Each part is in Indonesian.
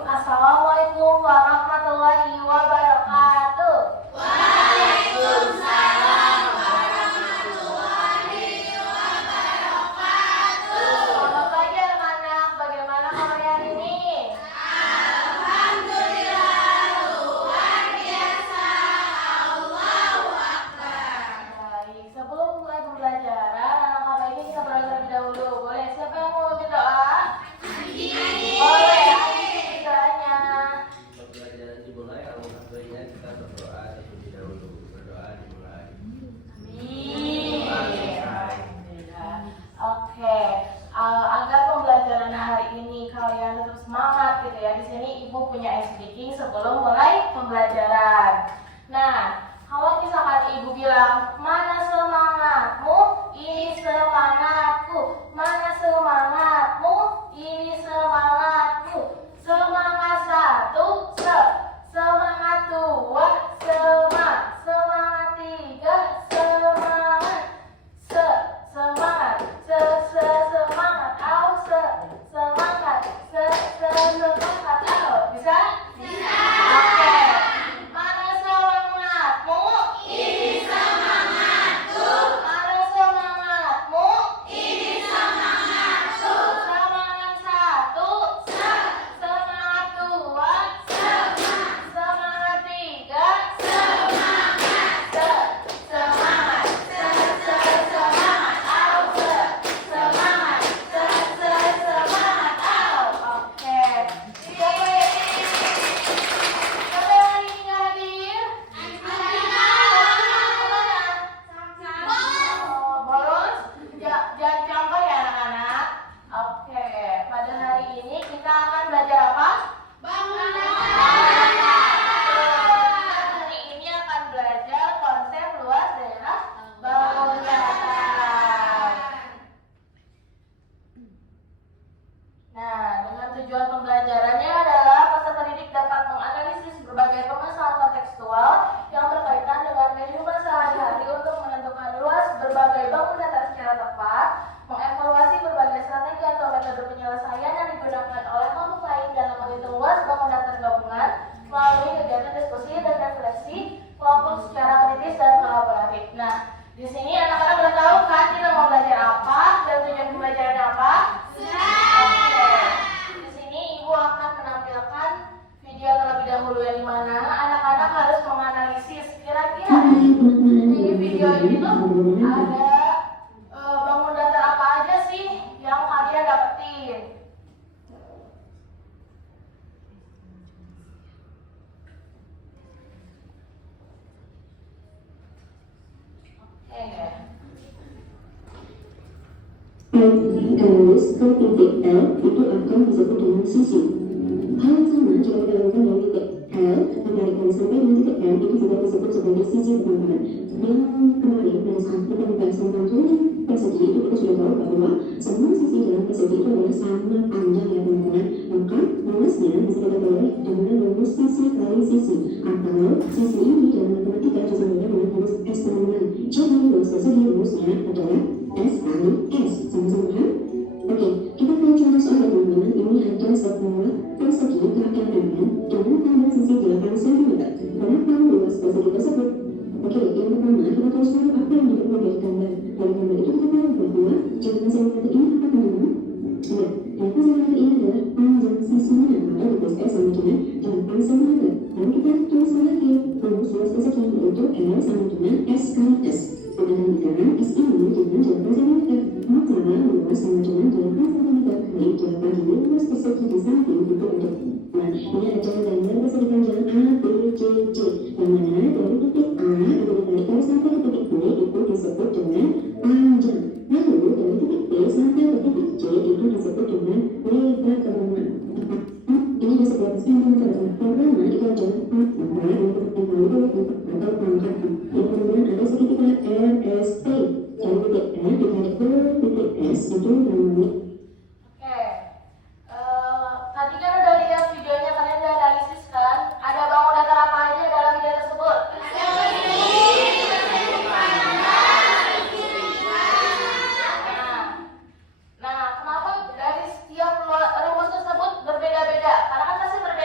Assalamualaikum warahmatullahi wabarakatuh. Waalaikumsalam warahmatullahi wabarakatuh. Selamat pagi anak-anak, bagaimana kabar hari ini? Alhamdulillah, luar biasa. Allahu Akbar. Baik, sebelum mulai pembelajaran, anak-anak baiknya kita berdoa terlebih dahulu. Boleh? Siapa yang mau berdoa? Boleh, ayo doanya. Pembelajaran dimulai, alhamdulillah kita berdoa terlebih dahulu. Berdoa dimulai. Amin. Alhamdulillah. Oke, agar pembelajaran hari ini kalian tetap semangat gitu ya. Di sini Ibu punya ice breaking sebelum mulai pembelajaran. Nah, kalau misalkan Ibu bilang, mana semangatmu? Ini semangatku. Mana semangatmu? Ini semangatku. Semangat satu, semangat dua, semangat tiga, semangat, semangat, semangat, semangat, semangat, bisa? Bisa. Oke. Mana semangatmu? Ini semangatku. Mana semangatmu? Ini semangatku. Semangat satu, semangat dua, semangat tiga, semangat, semangat, Oke. Siapa yang hari ini nggak hadir? Oh, bolos? Jangan contoh ya anak-anak. Oke, pada hari ini kita akan belajar apa? Hari ini akan belajar konsep luas daerah bangunan. Nah, dengan tujuan pembelajarannya adalah peserta didik dapat menganalisis berbagai permasalahan kontekstual yang berkaitan dengan kehidupan sehari-hari untuk menentukan luas berbagai bangunan datar secara tepat, mengevaluasi berbagai strategi atau metode penyelesaian yang digunakan oleh kelompok lain dalam menghitung luas bangunan datar gabungan melalui kegiatan diskusi dan refleksi kelompok secara kritis dan kolaboratif. Nah, di sini anak-anak udah tahu kan kita mau belajar apa dan tujuan pembelajarannya apa? Oke. Di sini Ibu akan menampilkan video terlebih dahulu yang dimana anak-anak harus menganalisis kira-kira di video ini tuh ada bangun datar apa aja sih yang kalian dapetin. Oke. Garis ke titik L itu akan disebut dengan sisi. Hal yang sama jika kita lakukan dari titik L menarikkan sampai dengan titik L itu juga disebut sebagai sisi bangunan. Yang kemarin pada saat kita membahas tentang turunan persegi itu kita sudah tahu bahwa semua sisi dalam persegi itu adalah sama panjang ya teman-teman. Maka rumusnya bisa kita boleh dengan rumus sisi kali sisi atau sisi ini dalam matematika disebutnya dengan rumus S teman-teman. Jadi rumus persegi rumusnya adalah S kali S. Sama-sama kan? Oke, kita akan contoh soal teman-teman. Ini ada sebuah persegi KLMN dengan panjang sisi 8 cm. Berapa luas persegi tersebut? Oke, yang pertama kita harus tahu apa yang diperlukan dari gambar. Dari gambar itu kita tahu bahwa 8 cm ini apa teman-teman? Ya, 8 cm ini adalah panjang sisinya. Maka rumus S sama dengan 8 cm. Lalu kita tulis lagi rumus luas persegi yaitu L sama dengan S kali S. Sedangkan sekarang S ini dengan 8 cm. Maka luas sama dengan 8 cm kali 8 ini luas persegi di samping itu ada. Nah, ini ada gambar persegi panjang A, B, C, C. Yang mana dari titik A itu ditarik sampai ke titik B itu disebut dengan panjang. Lalu dari titik B sampai ke titik C itu disebut dengan lebar teman-teman. Ini ada sebuah kesimpulan teman-teman. Pertama itu adalah maka untuk tahu atau pangkat. Yang kemudian ada segitiga RST. Dari titik A ditarik ke titik S itu namanya. Oke. Tadi kan udah lihat videonya, kalian udah analisis kan? Ada bangun datar apa aja dalam video tersebut? Nah, kenapa dari setiap rumus tersebut berbeda-beda? Karena kan pasti berbeda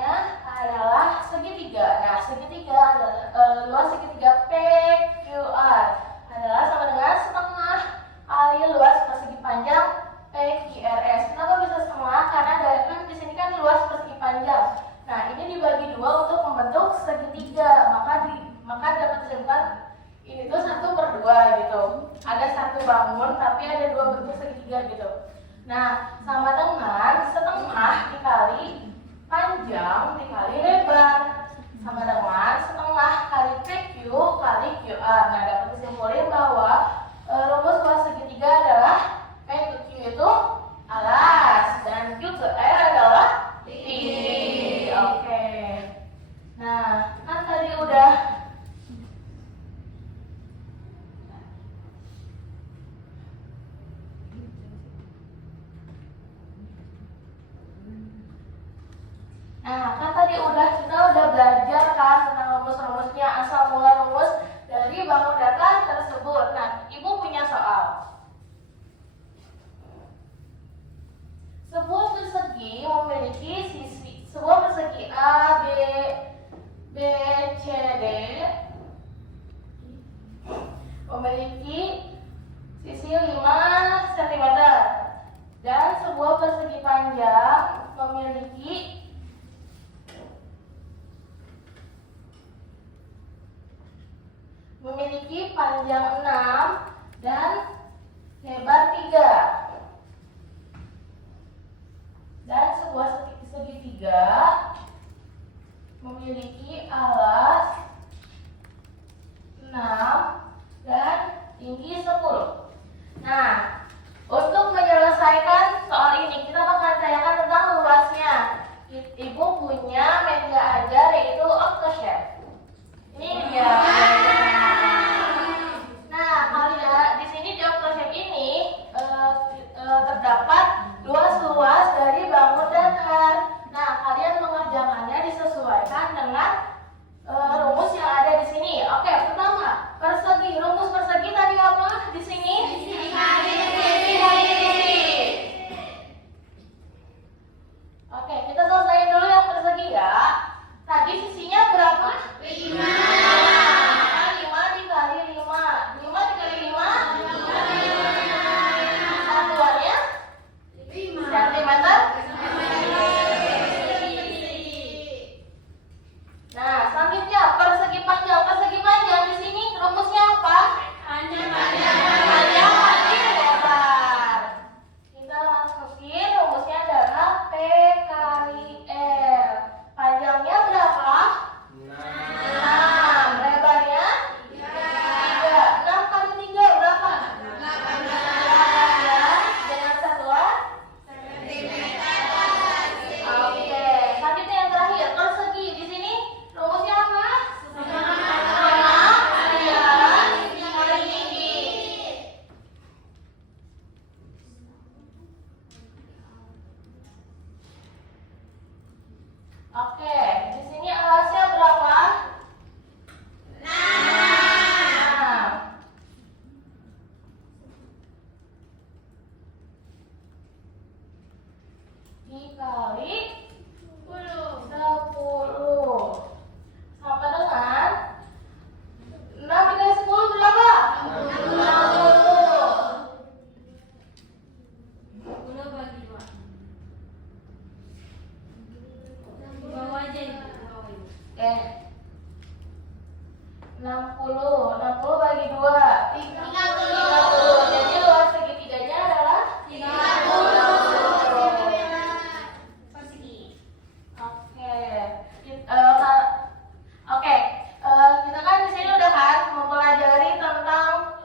selanjutnya adalah segitiga. Nah, segitiga adalah luas segitiga PQR adalah sama dengan setengah kali luas persegi panjang PQRS. Kenapa bisa setengah? Karena kan di sini kan luas persegi panjang. Nah, ini dibagi dua untuk membentuk segitiga. Maka dapat disimpulkan ini tuh 1/2 gitu. Ada satu bangun tapi ada dua bentuk segitiga gitu. Nah, sama dengan setengah dikali panjang dikali lebar sama dengan setengah kali PQ kali QR. Nah, dapat disimpulkan bahwa rumus luas segitiga adalah PQ itu alas dan QR adalah tinggi. Oke. Nah, kan tadi udah kita udah belajar kan tentang rumus-rumusnya, asal mula rumus dari bangun datar tersebut. Nah, Ibu punya soal. Sebuah persegi memiliki sisi, sebuah persegi A, B, C, D memiliki sisi 5 cm dan sebuah persegi panjang memiliki panjang 6 dan lebar 3. Dan sebuah segitiga memiliki alas 6 dan tinggi 10. Nah, untuk menyelesaikan soal ini kita akan tanyakan tentang luasnya. Ibu punya media ajar yaitu Octoshare. Ini dia. Nah, kalian di sini di Octoshare ini terdapat luas dari bangun datar. Nah, kalian mengerjakannya disesuaikan dengan rumus yang ada di sini. Oke, pertama, persegi. Rumus persegi tadi apa di sini? Oke, kita selesaiin dulu yang persegi ya. Tadi sisinya berapa? 5. 5 dikali 5. 5 dikali 5? Satuannya? Sentimeter? Nah, selanjutnya persegi panjang. Persegi panjang di sini rumusnya apa? Panjang kali lebar. Kita masukin rumusnya adalah P kali L. Panjangnya berapa? 6. Lebarnya? 3. 6 kali 3 berapa? 18. Dengan satuan? Oke. Selanjutnya yang terakhir, persegi. Di sini rumusnya apa? Kali tinggi. Oke, di sini alasnya berapa? 6. Dikali 10 sama dengan 6 dikali 10 berapa? 60. Oke. 60 bagi 2 30. Jadi luas segitiganya adalah 30. Oke. Kita kan di sini udah kan mempelajari tentang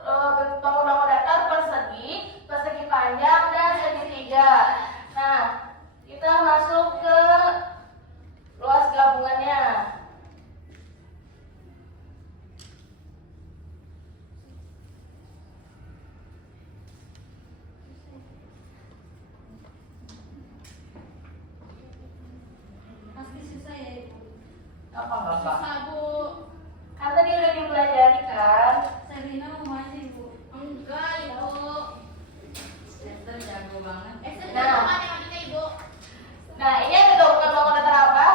bangun-bangun datar persegi panjang dan segitiga. Nah, kita masuk ke luas gabungannya. Pasti susah ya, Ibu. Apa? Susah, Bu. Kan tadi udah dipelajari kan? Sabrina mau aja, Ibu. Enggak, Ibu. Esther jago banget. Esther Nah. jago banget yang kita, Ibu. Nah, ini ada gabungan bangun datar apa?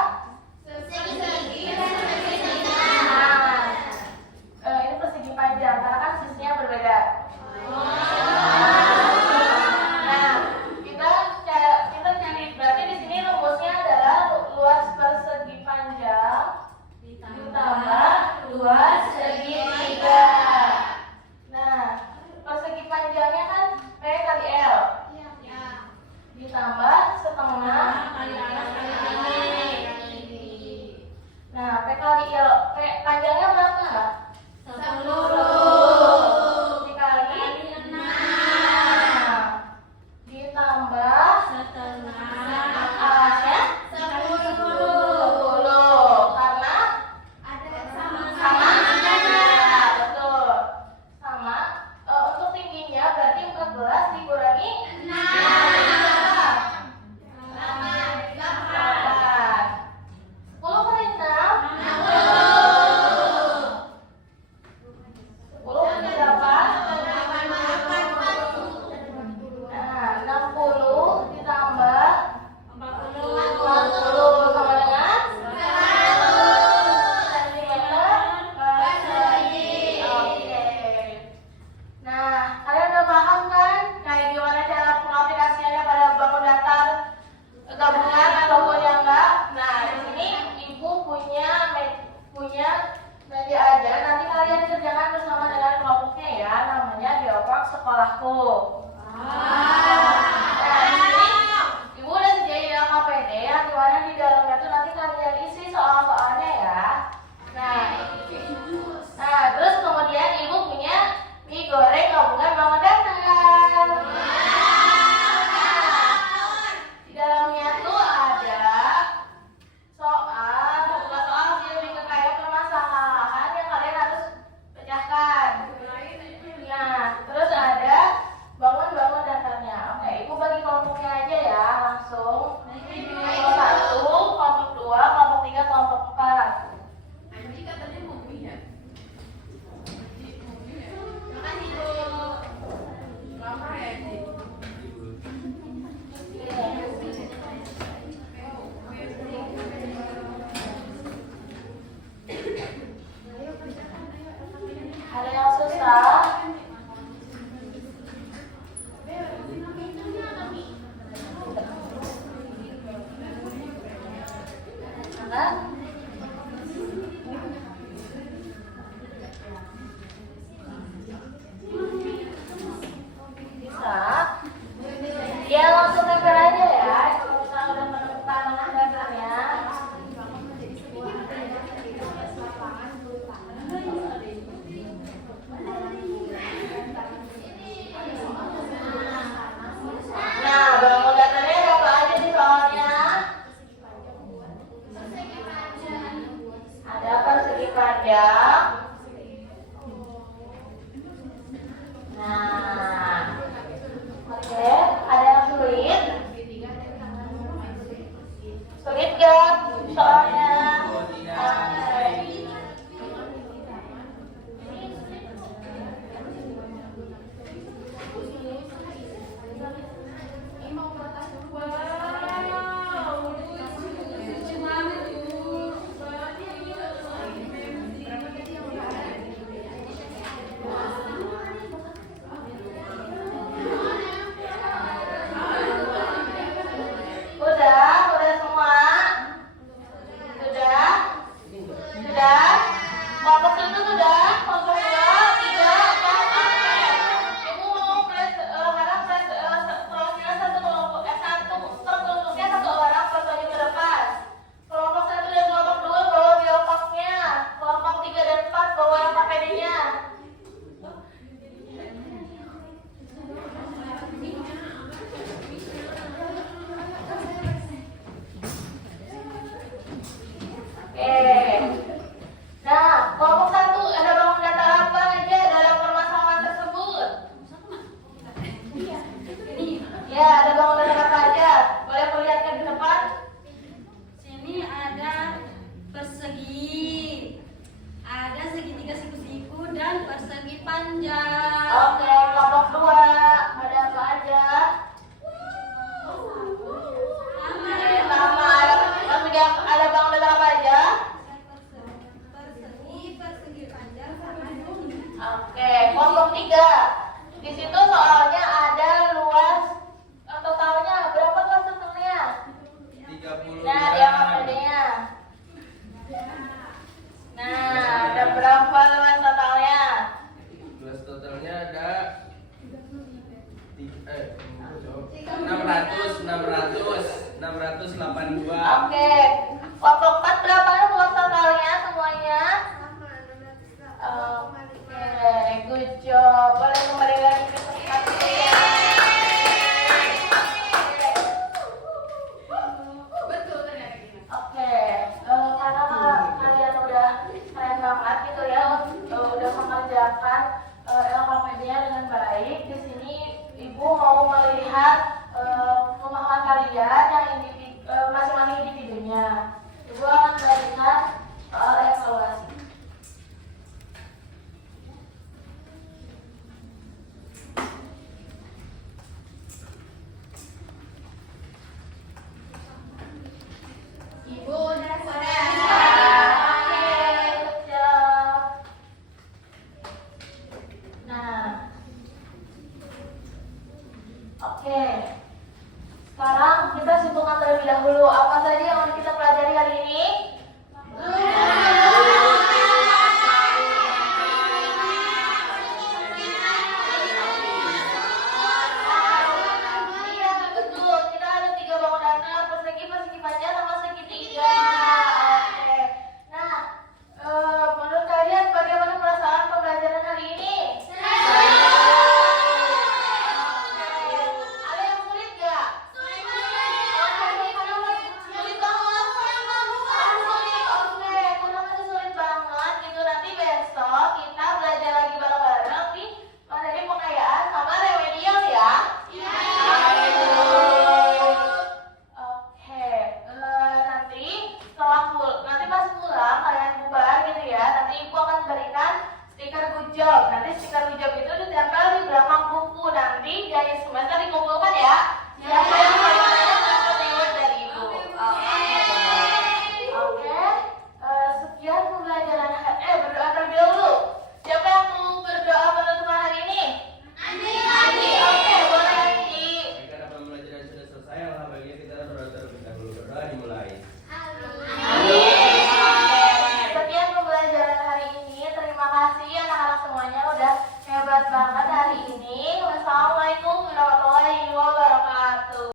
Nah, P kali I, P panjangnya berapa? 10 Dikali enam ditambah setengah A-nya 10 karena sama ya, betul. Sama untuk tingginya berarti 14 dikurangi 10 kali 6 10 kali 8. Nah, 60 ditambah 40 sama dengan 100 centimeter persegi. Oke. Nah, kalian udah paham kan kayak gimana cara pengaplikasiannya pada bangun datar gabungan ataupun yang enggak? Nah, di sini ibu punya media aja. Nanti kalian kerjakan bersama dengan kelompoknya ya. Namanya Geopark Sekolahku. Nah, di sini ibu udah sediain LKPD yang dimana di dalamnya tuh nanti kalian isi soal-soalnya ya. Nah, terus kemudian ibu punya mie goreng gabungan bangun datar. Di dalamnya tuh ada soal, bukan soal sih, lebih ke kayak permasalahan yang kalian harus pecahkan. Nah, terus ada bangun datarnya. Oke, ibu bagi kelompoknya aja ya, langsung. Kelompok 1, kelompok 2, kelompok 3, kelompok 4. Ada yang susah? Ada? Bisa? Ya langsung tempel aja ya. Kalau misalnya udah menemukan dasarnya. Nah, bangun datarnya ada apa aja sih soalnya? Ada persegi panjang,